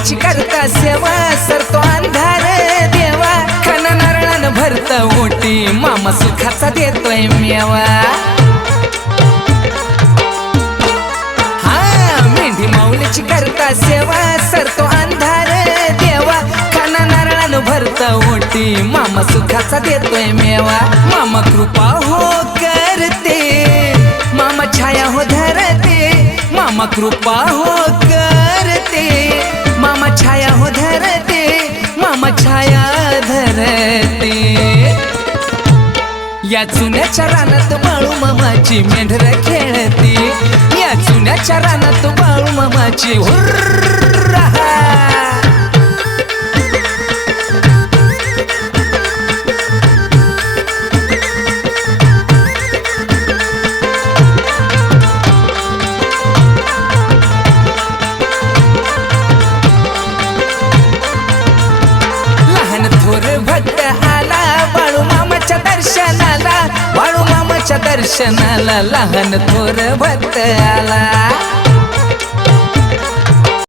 माऊलीची करता सेवा सरतो अंधार देवा खाना नारळानं भरत ओटी मामा सुखाचा देतोय मेवा मेंढी माऊलीची करता सेवा सरतो अंधार देवा खाना नारळानं भरत ओटी मामा सुखाचा देतोय मेवा मामा कृपा हो करते मामा छाया हो धरते मामा कृपा हो करते मामा छाया हो धरते मामा छाया धरते या चुन्याच्या रानात बाळू मामाची मेंढर खेळते या चुन्याच्या रानात बाळू मामाची हुर्रा भक्त आला बाळू मामाच्या दर्शनाला बाळू मामाच्या दर्शनाला लहान थोर भक्त आला